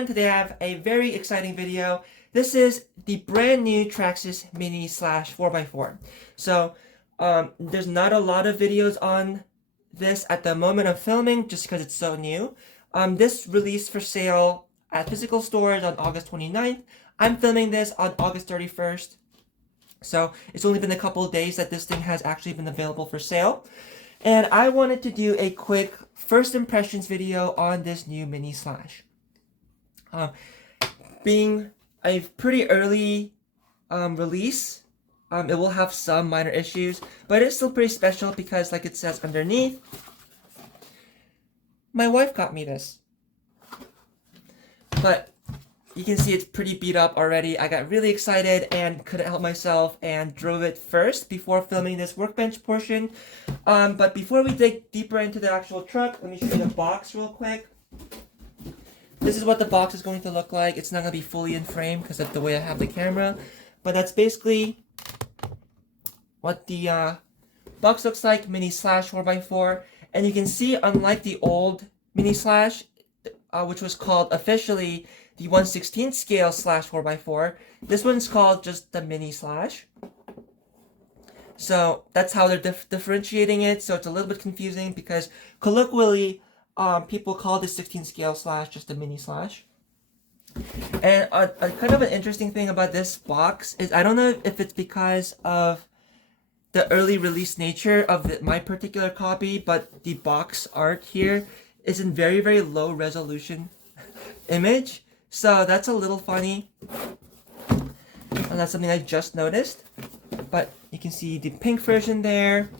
everyone, today I have a very exciting video. This is the brand new Traxxas Mini slash 4x4. So there's not a lot of videos on this at the moment of filming just because it's so new. This released for sale at physical stores on August 29th. I'm filming this on August 31st. So it's only been a couple of days that this thing has actually been available for sale. And I wanted to do a quick first impressions video on this new Mini Slash. Being a pretty early release, it will have some minor issues, but it's still pretty special because, like it says underneath, my wife got me this. But you can see it's pretty beat up already. I got really excited and couldn't help myself and drove it first before filming this workbench portion. But before we dig deeper into the actual truck, let me show you the box real quick. This is what the box is going to look like. It's not going to be fully in frame because of the way I have the camera. But that's basically what the box looks like, Mini Slash 4x4. And you can see, unlike the old Mini Slash, which was called officially the 1/16 scale slash 4x4, this one's called just the Mini Slash. So that's how they're differentiating it. So it's a little bit confusing because colloquially, people call the 16 scale slash just the Mini Slash. And a kind of an interesting thing about this box is, I don't know if it's because of the early release nature of my particular copy, but the box art here is in very, very low resolution image. So that's a little funny. And that's something I just noticed. But you can see the pink version there.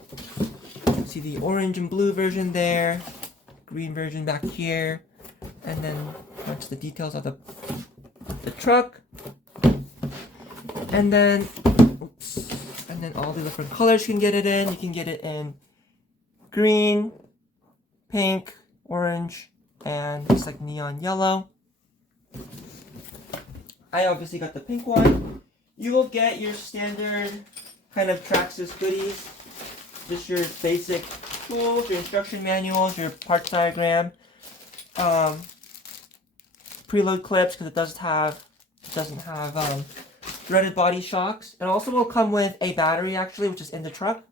You can see the orange and blue version there. Green version back here. And then that's the details of the truck. And then, oops. And then all the different colors you can get it in. You can get it in green, pink, orange, and it's like neon yellow. I obviously got the pink one. You will get your standard kind of Traxxas goodies. Just your basic tools, your instruction manuals, your parts diagram, preload clips because it doesn't have threaded body shocks. It also will come with a battery actually, which is in the truck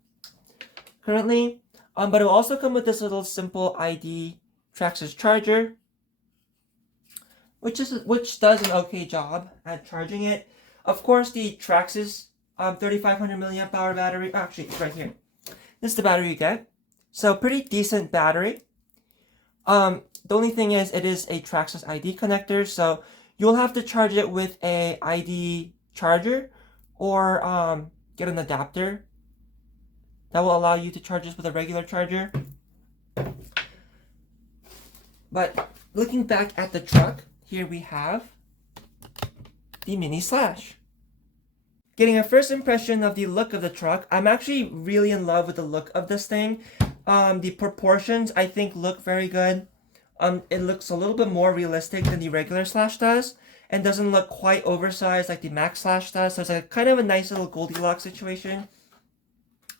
currently. But it will also come with this little simple ID Traxxas charger, which does an okay job at charging it. Of course, the Traxxas 3500 milliamp hour battery, actually it's right here. This is the battery you get. So pretty decent battery. The only thing is it is a Traxxas ID connector, so you'll have to charge it with a ID charger or get an adapter that will allow you to charge this with a regular charger. But looking back at the truck, here we have the Mini Slash. Getting a first impression of the look of the truck, I'm actually really in love with the look of this thing. The proportions, I think, look very good. It looks a little bit more realistic than the regular Slash does, and doesn't look quite oversized like the Max Slash does, so it's a kind of a nice little Goldilocks situation.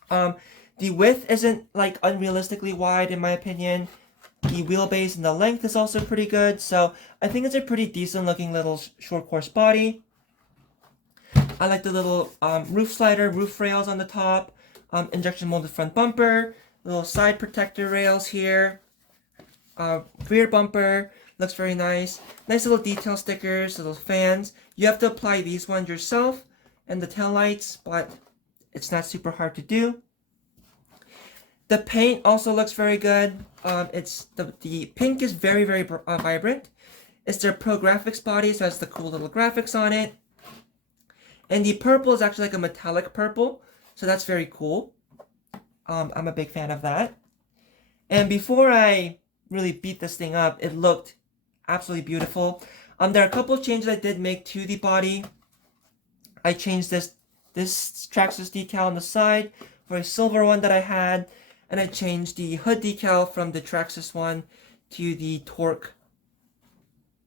The width isn't like unrealistically wide in my opinion. The wheelbase and the length is also pretty good, so I think it's a pretty decent looking little short course body. I like the little roof slider, roof rails on the top, injection molded front bumper, little side protector rails here, rear bumper, looks very nice. Nice little detail stickers, little fans. You have to apply these ones yourself, and the tail lights, but it's not super hard to do. The paint also looks very good. It's the pink is very, very vibrant. It's their Pro Graphics body, so it has the cool little graphics on it. And the purple is actually like a metallic purple, so that's very cool. I'm a big fan of that. And before I really beat this thing up, it looked absolutely beautiful. There are a couple of changes I did make to the body. I changed this Traxxas decal on the side for a silver one that I had. And I changed the hood decal from the Traxxas one to the Torque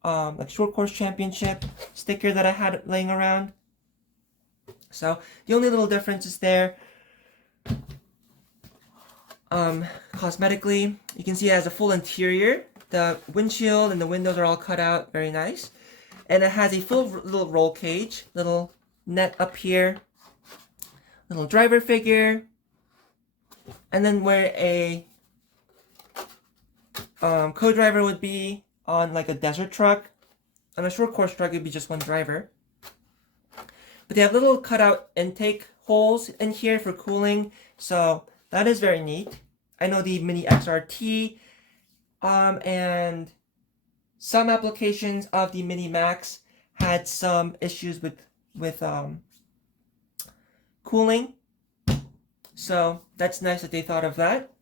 like Short Course Championship sticker that I had laying around. So the only little difference is there. Cosmetically, you can see it has a full interior. The windshield and the windows are all cut out, very nice. And it has a full little roll cage, little net up here, little driver figure, and then where a co-driver would be on like a desert truck. On a short course truck, it would be just one driver. But they have little cutout intake holes in here for cooling, so that is very neat. I know the Mini XRT and some applications of the Mini Max had some issues with cooling, so that's nice that they thought of that.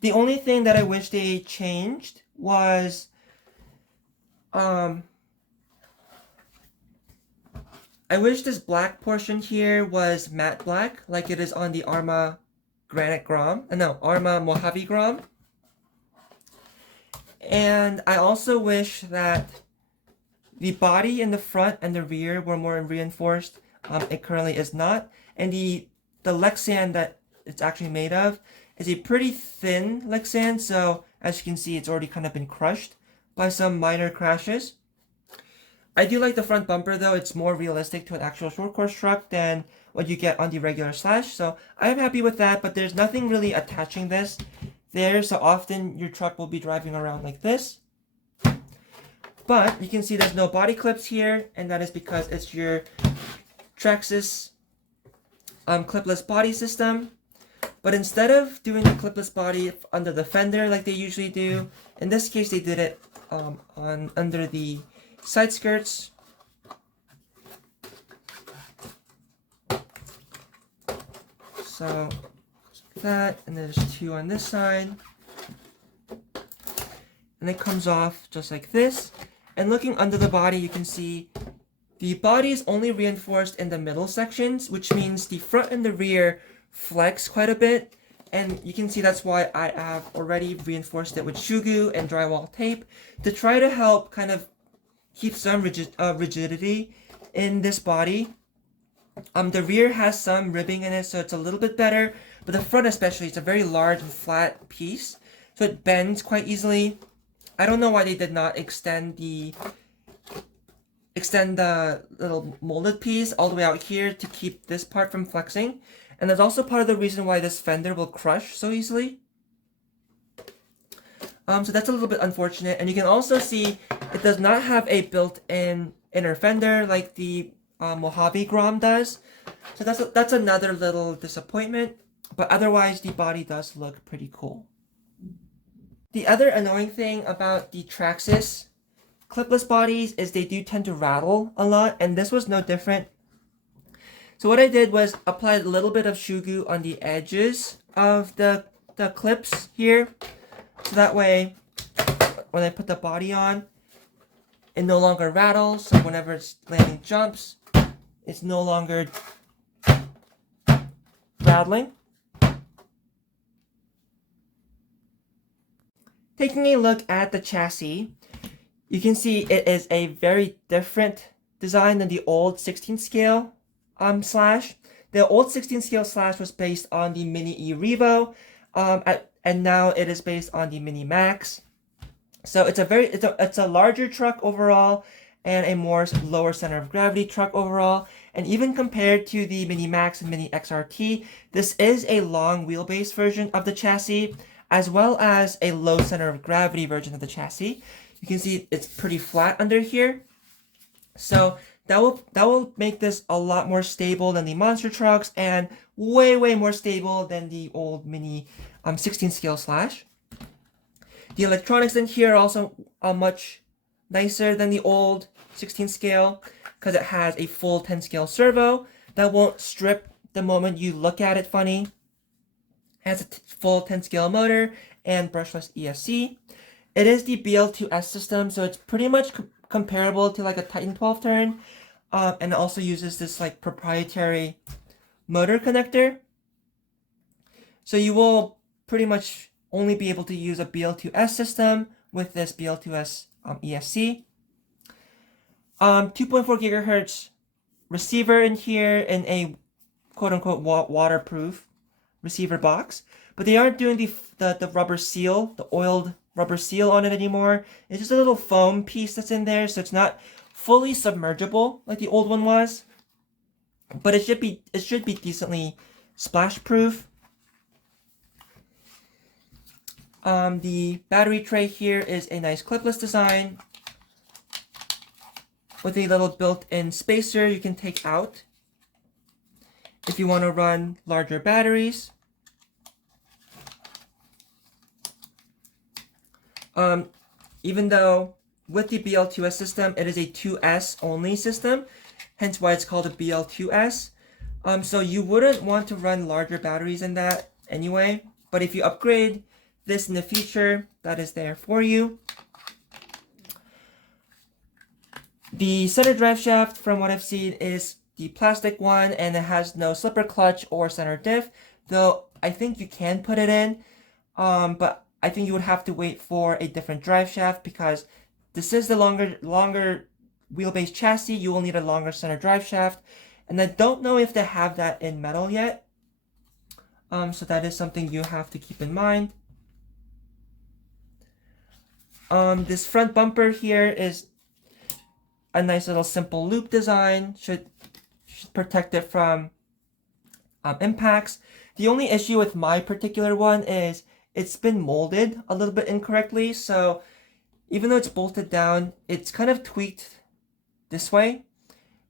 The only thing that I wish they changed was I wish this black portion here was matte black, like it is on the Arma Granite Grom. No, Arma Mojave Grom. And I also wish that the body in the front and the rear were more reinforced. It currently is not. And the Lexan that it's actually made of is a pretty thin Lexan, so as you can see, it's already kind of been crushed by some minor crashes. I do like the front bumper though. It's more realistic to an actual short course truck than what you get on the regular Slash, so I'm happy with that, but there's nothing really attaching this there, so often your truck will be driving around like this. But you can see there's no body clips here, and that is because it's your Traxxas clipless body system. But instead of doing the clipless body under the fender like they usually do, in this case they did it under the side skirts. So that, and there's two on this side, and it comes off just like this. And looking under the body, you can see the body is only reinforced in the middle sections, which means the front and the rear flex quite a bit, and you can see that's why I have already reinforced it with shugu and drywall tape to try to help kind of keep some rigidity in this body. The rear has some ribbing in it, so it's a little bit better, but the front especially, it's a very large and flat piece, so it bends quite easily. I don't know why they did not extend the little molded piece all the way out here to keep this part from flexing. And that's also part of the reason why this fender will crush so easily. So that's a little bit unfortunate. And you can also see it does not have a built-in inner fender like the Mojave Grom does. So that's another little disappointment. But otherwise, the body does look pretty cool. The other annoying thing about the Traxxas clipless bodies is they do tend to rattle a lot, and this was no different. So what I did was apply a little bit of shugu on the edges of the clips here, so that way when I put the body on, it no longer rattles, so whenever it's landing jumps, it's no longer rattling. Taking a look at the chassis, you can see it is a very different design than the old 16 scale Slash. The old 16 scale Slash was based on the Mini E Revo, and now it is based on the Mini Max. So it's a larger truck overall and a more lower center of gravity truck overall. And even compared to the Mini Max and Mini XRT, this is a long wheelbase version of the chassis, as well as a low center of gravity version of the chassis. You can see it's pretty flat under here. So that will make this a lot more stable than the monster trucks, and way more stable than the old Mini 16 scale Slash. The electronics in here are also much nicer than the old 16 scale, because it has a full 10 scale servo that won't strip the moment you look at it funny. It has a full 10 scale motor and brushless ESC. It is the BL2S system, so it's pretty much comparable to like a Titan 12 turn, and it also uses this like proprietary motor connector. So you will pretty much only be able to use a BL2S system with this BL2S ESC. 2.4 gigahertz receiver in here in a quote-unquote waterproof receiver box, but they aren't doing the rubber seal, the oiled rubber seal on it anymore. It's just a little foam piece that's in there, so it's not fully submergible like the old one was. But it should be decently splash proof. The battery tray here is a nice clipless design with a little built-in spacer you can take out if you want to run larger batteries. Even though with the BL2S system, it is a 2S only system, hence why it's called a BL2S. So you wouldn't want to run larger batteries than that anyway, but if you upgrade this in the future, that is there for you. The center drive shaft, from what I've seen, is the plastic one, and it has no slipper clutch or center diff, though I think you can put it in, but I think you would have to wait for a different drive shaft because this is the longer wheelbase chassis. You will need a longer center drive shaft, and I don't know if they have that in metal yet. So that is something you have to keep in mind. This front bumper here is a nice little simple loop design. Should protect it from impacts. The only issue with my particular one is it's been molded a little bit incorrectly. So even though it's bolted down, it's kind of tweaked this way,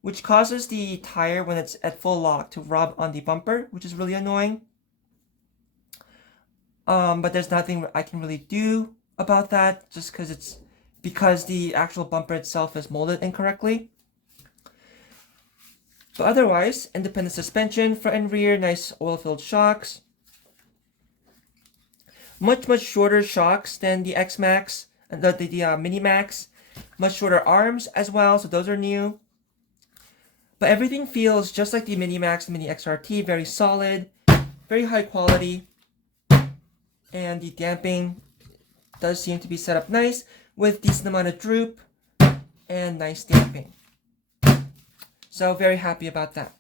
which causes the tire when it's at full lock to rub on the bumper, which is really annoying. But there's nothing I can really do about that, just because the actual bumper itself is molded incorrectly. But otherwise, independent suspension, front and rear, nice oil-filled shocks. Much shorter shocks than the X-Max and the Mini-Max. Much shorter arms as well, so those are new. But everything feels just like the Mini-Max and Mini XRT, very solid, very high quality. And the damping does seem to be set up nice with decent amount of droop and nice damping. So very happy about that.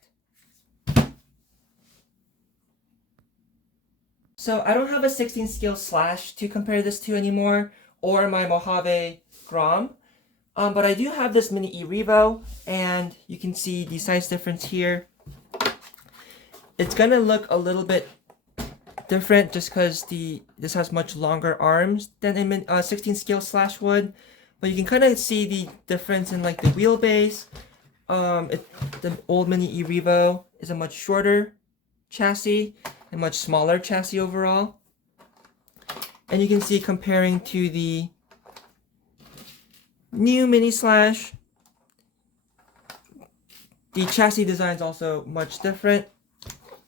So I don't have a 16 scale slash to compare this to anymore, or my Mojave Grom. But I do have this Mini E-Revo, and you can see the size difference here. It's gonna look a little bit different just because this has much longer arms than a 16 scale slash would, but you can kind of see the difference in like the wheelbase. The old Mini E-Revo is a much shorter chassis and much smaller chassis overall, and you can see comparing to the new Mini Slash, the chassis design is also much different.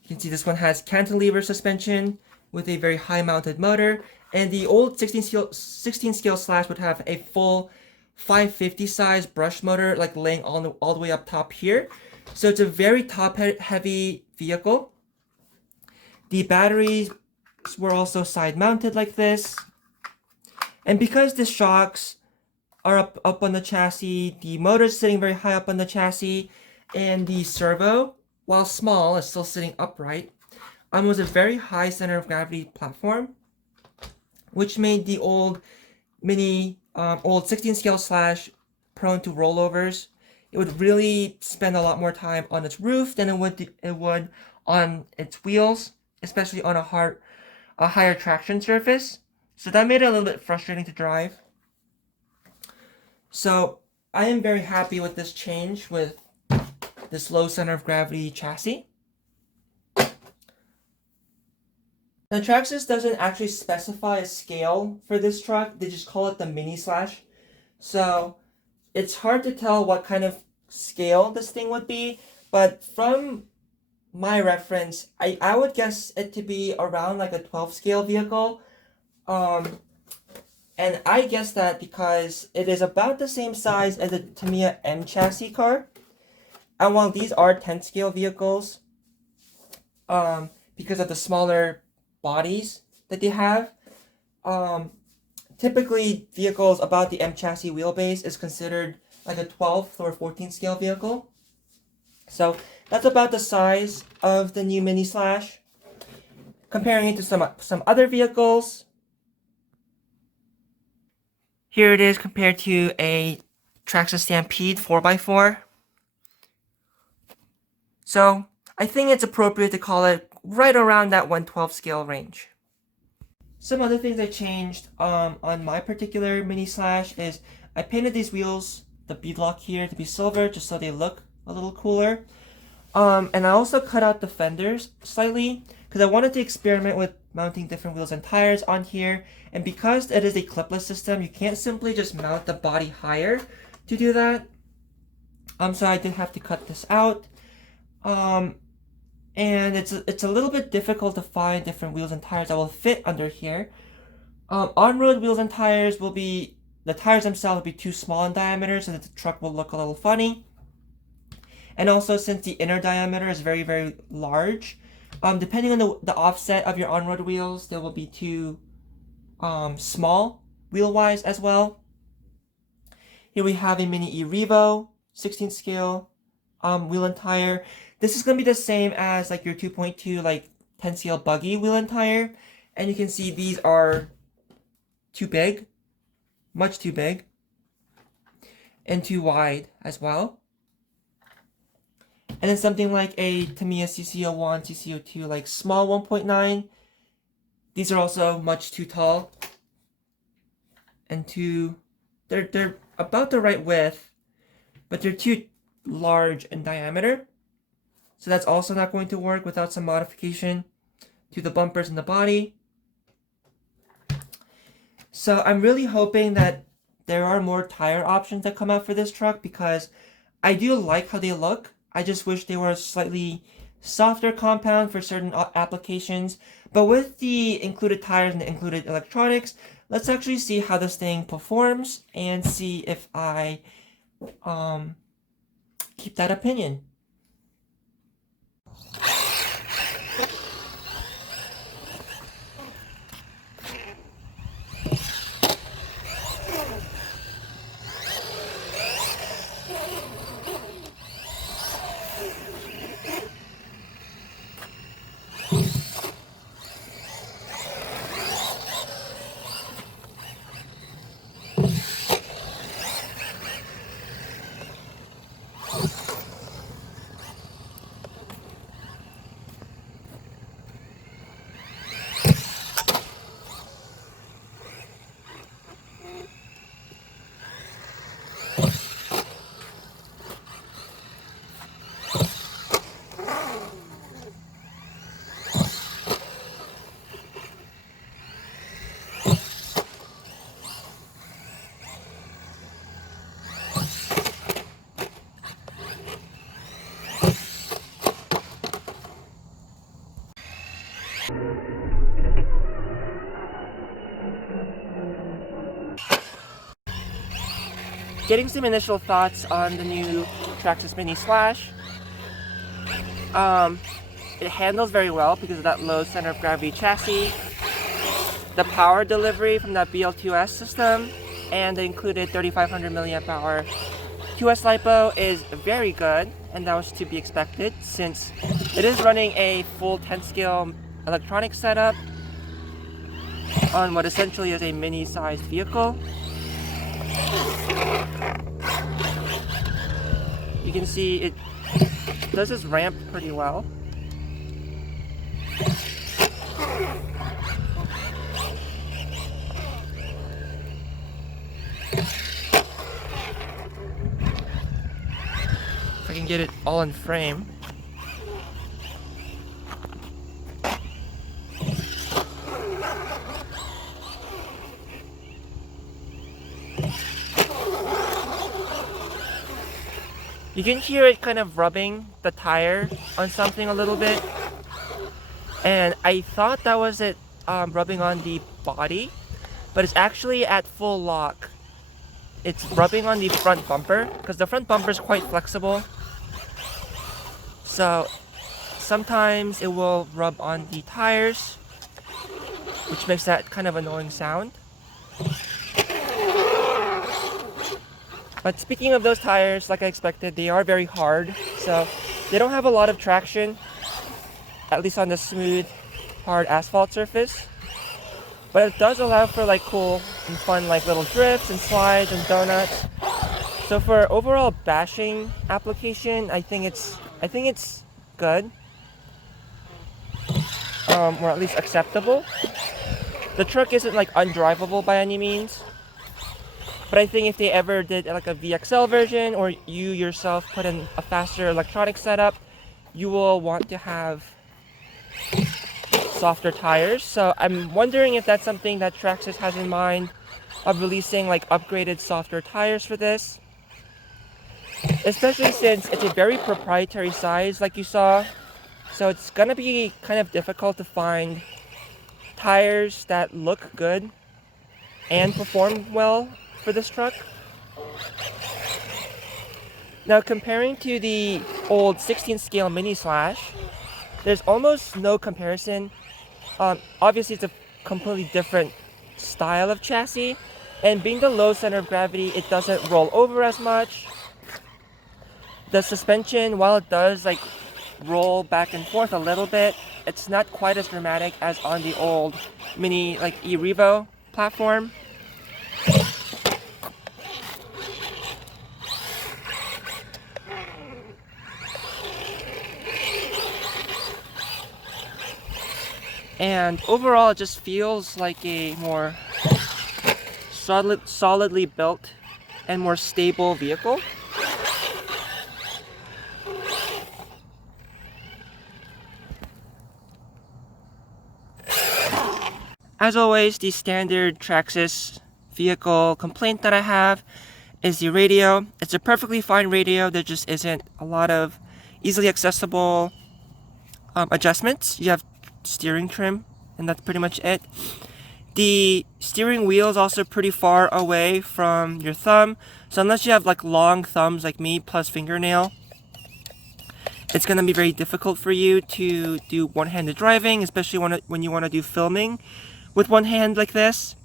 You can see this one has cantilever suspension with a very high mounted motor, and the old 16 scale slash would have a full 550 size brush motor like laying all the way up top here. So it's a very top heavy vehicle. The batteries were also side mounted like this. And because the shocks are up on the chassis, the motor is sitting very high up on the chassis, and the servo, while small, is still sitting upright. Was a very high center of gravity platform, which made the old 16 scale slash prone to rollovers. It would really spend a lot more time on its roof than it would on its wheels, especially on a higher traction surface. So that made it a little bit frustrating to drive. So I am very happy with this change with this low center of gravity chassis. Now Traxxas doesn't actually specify a scale for this truck, they just call it the Mini Slash. So it's hard to tell what kind of scale this thing would be, but from my reference, I would guess it to be around like a 12 scale vehicle. And I guess that because it is about the same size as the Tamiya M chassis car. And while these are 10 scale vehicles, because of the smaller bodies that they have, typically vehicles about the M chassis wheelbase is considered like a 12th or 14th scale vehicle. So that's about the size of the new Mini Slash. Comparing it to some other vehicles, Here it is compared to a Traxxas Stampede 4x4. So I think it's appropriate to call it right around that 112 scale range. Some other things I changed on my particular mini slash is I painted these wheels, the beadlock here, to be silver just so they look a little cooler. And I also cut out the fenders slightly because I wanted to experiment with mounting different wheels and tires on here. And because it is a clipless system, you can't simply just mount the body higher to do that. So I did have to cut this out. And it's a little bit difficult to find different wheels and tires that will fit under here. On-road wheels and tires will be, the tires themselves will be too small in diameter so that the truck will look a little funny. And also since the inner diameter is very, very large, depending on the offset of your on-road wheels, they will be too small wheel-wise as well. Here we have a Mini E Revo 16 scale wheel and tire. This is going to be the same as like your 2.2 like 10 scale buggy wheel and tire. And you can see these are too big, much too big, and too wide as well. And then something like a Tamiya CC01, CC02, like small 1.9. These are also much too tall and they're about the right width, but they're too large in diameter. So that's also not going to work without some modification to the bumpers and the body. So I'm really hoping that there are more tire options that come out for this truck because I do like how they look. I just wish they were a slightly softer compound for certain applications. But with the included tires and the included electronics, let's actually see how this thing performs and see if I keep that opinion. Getting some initial thoughts on the new Traxxas Mini Slash. It handles very well because of that low center of gravity chassis. The power delivery from that BL2S system and the included 3500 milliamp hour QS LiPo is very good, and that was to be expected since it is running a full 10 scale electronic setup on what essentially is a mini-sized vehicle. You can see it does this ramp pretty well. If I can get it all in frame. You can hear it kind of rubbing the tire on something a little bit. And I thought that was it rubbing on the body, but it's actually at full lock. It's rubbing on the front bumper because the front bumper is quite flexible. So sometimes it will rub on the tires, which makes that kind of annoying sound. But speaking of those tires, like I expected, they are very hard, so they don't have a lot of traction, at least on the smooth, hard asphalt surface. but it does allow for like cool and fun like little drifts and slides and donuts. So for overall bashing application, I think it's good, or at least acceptable. The truck isn't like undrivable by any means, but I think if they ever did like a VXL version, or you yourself put in a faster electronic setup, you will want to have softer tires. So I'm wondering if that's something that Traxxas has in mind, of releasing like upgraded softer tires for this, especially since it's a very proprietary size like you saw. So it's gonna be kind of difficult to find tires that look good and perform well for this truck. Now, comparing to the old 16 scale mini slash, there's almost no comparison. Obviously it's a completely different style of chassis, and being the low center of gravity, it doesn't roll over as much. The suspension, while it does like roll back and forth a little bit, it's not quite as dramatic as on the old mini like e-Revo platform. And overall, it just feels like a more solidly built and more stable vehicle. As always, the standard Traxxas vehicle complaint that I have is the radio. It's a perfectly fine radio. There just isn't a lot of easily accessible adjustments. You have steering trim, and that's pretty much it. The steering wheel is also pretty far away from your thumb, so unless you have like long thumbs like me plus fingernail, it's going to be very difficult for you to do one-handed driving, especially when you want to do filming with one hand like this.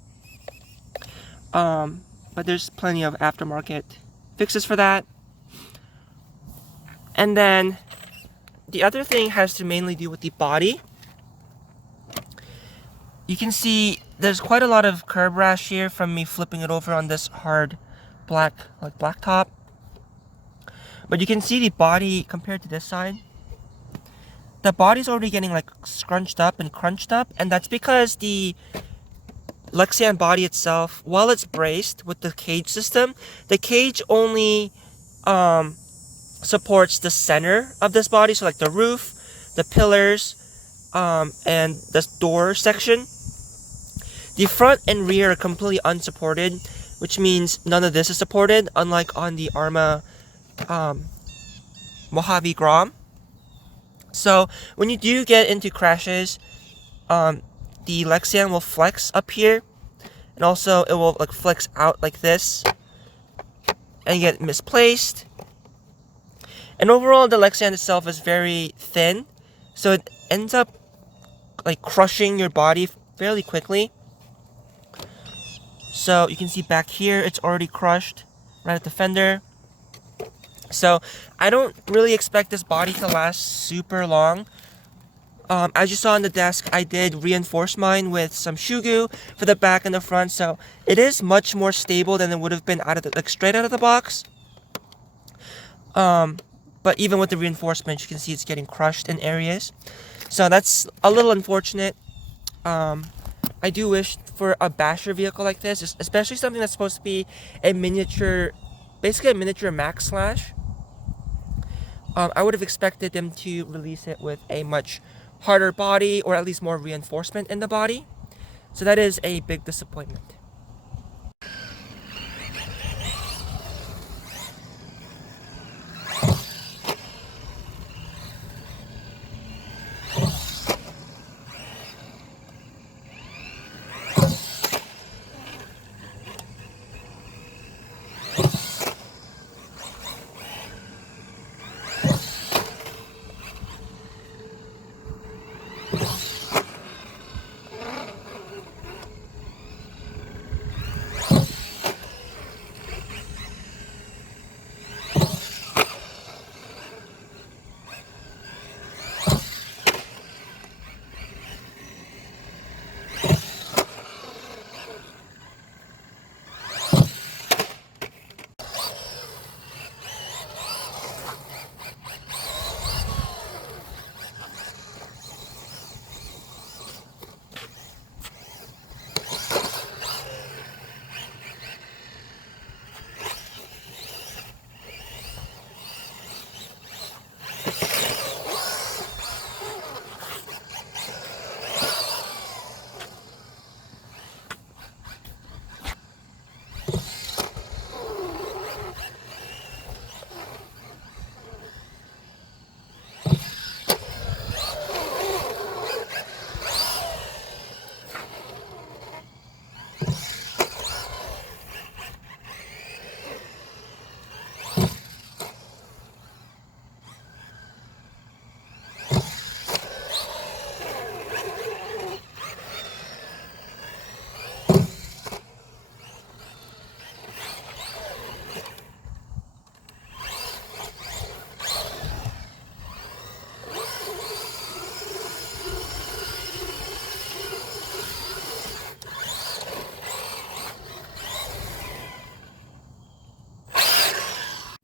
But there's plenty of aftermarket fixes for that. And then the other thing has to mainly do with the body. You can see there's quite a lot of curb rash here from me flipping it over on this hard black top. But you can see the body compared to this side. The body's already getting like scrunched up and crunched up, and that's because the Lexian body itself, while it's braced with the cage system, the cage only supports the center of this body, so like the roof, the pillars, and the door section. The front and rear are completely unsupported, which means none of this is supported, unlike on the Arma Mojave Grom. So when you do get into crashes, the Lexian will flex up here, and also it will like flex out like this and get misplaced. And overall, the Lexian itself is very thin, so it ends up like crushing your body fairly quickly. So you can see back here, it's already crushed right at the fender. So I don't really expect this body to last super long. As you saw on the desk, I did reinforce mine with some shoe goo for the back and the front, so it is much more stable than it would have been straight out of the box. But even with the reinforcement, you can see it's getting crushed in areas. So that's a little unfortunate. I do wish for a basher vehicle like this, especially something that's supposed to be a miniature, basically a miniature Max Slash. I would have expected them to release it with a much harder body, or at least more reinforcement in the body. So that is a big disappointment.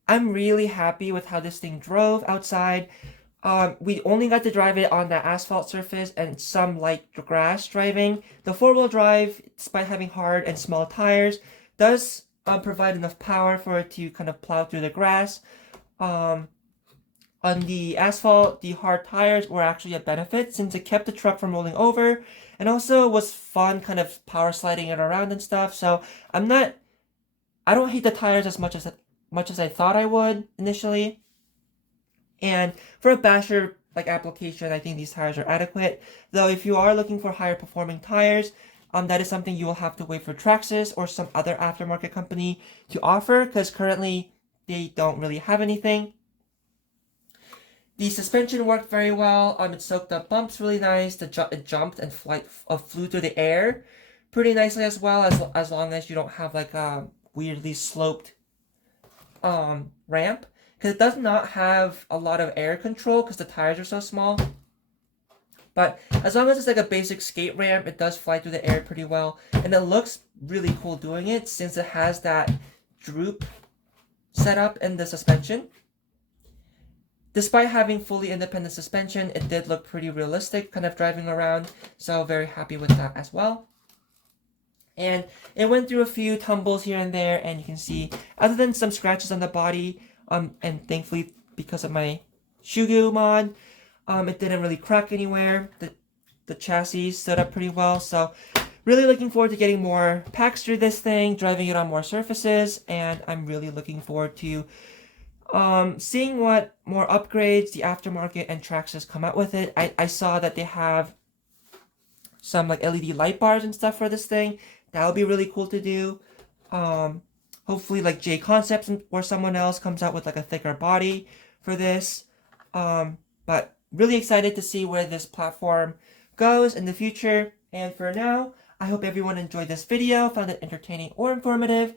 I'm really happy with how this thing drove outside. We only got to drive it on the asphalt surface and some light grass driving. The four-wheel drive, despite having hard and small tires, does provide enough power for it to kind of plow through the grass. On the asphalt, the hard tires were actually a benefit since it kept the truck from rolling over, and also was fun kind of power sliding it around and stuff. So I don't hate the tires as much as I thought I would initially. And for a basher like application, I think these tires are adequate. Though if you are looking for higher performing tires, that is something you will have to wait for Traxxas or some other aftermarket company to offer, because currently they don't really have anything. The suspension worked very well. It soaked up bumps really nice. It jumped and flew through the air pretty nicely as well, as long as you don't have like a weirdly sloped ramp, because it does not have a lot of air control because the tires are so small. But as long as it's like a basic skate ramp, it does fly through the air pretty well, and it looks really cool doing it since it has that droop setup in the suspension. Despite having fully independent suspension, it did look pretty realistic kind of driving around, so very happy with that as well. And it went through a few tumbles here and there, and you can see, other than some scratches on the body, and thankfully because of my Shugu mod, it didn't really crack anywhere. The chassis stood up pretty well, so really looking forward to getting more packs through this thing, driving it on more surfaces, and I'm really looking forward to seeing what more upgrades the aftermarket and Traxxas come out with it. I saw that they have some like LED light bars and stuff for this thing. That would be really cool to do. Hopefully like J Concepts or someone else comes out with like a thicker body for this. But really excited to see where this platform goes in the future. And for now, I hope everyone enjoyed this video, found it entertaining or informative.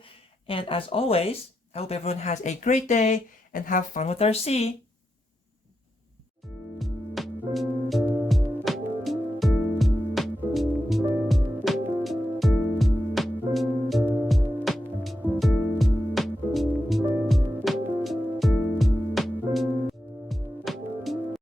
And as always, I hope everyone has a great day and have fun with RC.